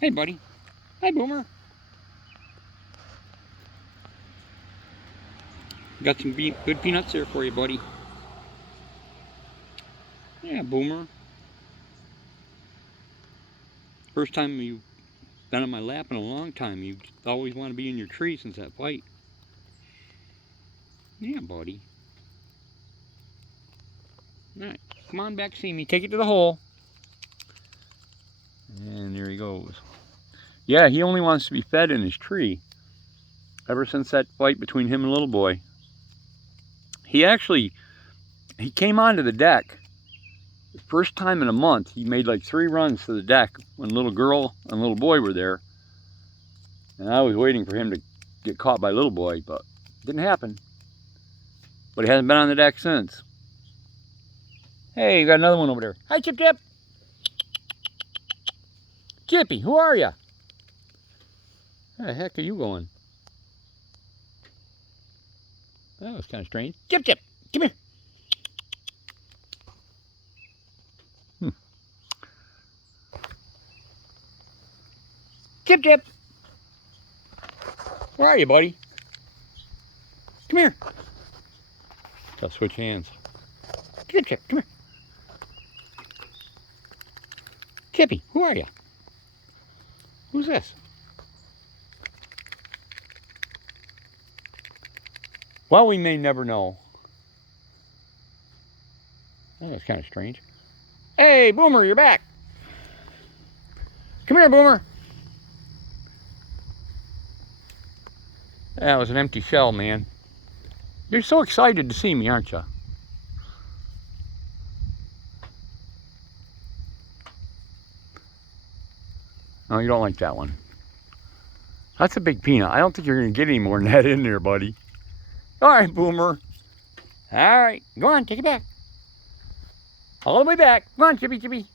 Hey, buddy. Hi, Boomer. Got some good peanuts there for you, buddy. Yeah, Boomer. First time you've been on my lap in a long time. You always want to be in your tree since that fight. Yeah, buddy. All right, come on back, see me. Take it to the hole. And there he goes. Yeah, he only wants to be fed in his tree. Ever since that fight between him and Little Boy. He came onto the deck. The first time in a month, he made like 3 runs to the deck when Little Girl and Little Boy were there. And I was waiting for him to get caught by Little Boy, but it didn't happen. But he hasn't been on the deck since. Hey, you got another one over there. Hi, Chip Chip. Chippy, who are you? Where the heck are you going? That was kind of strange. Chip Chip, come here. Chip Chip. Where are you, buddy? Come here. Gotta switch hands. Chip Chip, come here. Chippy, who are you? Who's this? Well, we may never know. Oh, that's kind of strange. Hey, Boomer, you're back. Come here, Boomer. That was an empty shell, man. You're so excited to see me, aren't you? Oh, you don't like that one. That's a big peanut. I don't think you're going to get any more than that in there, buddy. All right, Boomer. All right. Go on, take it back. All the way back. Come on, Chippy Chippy.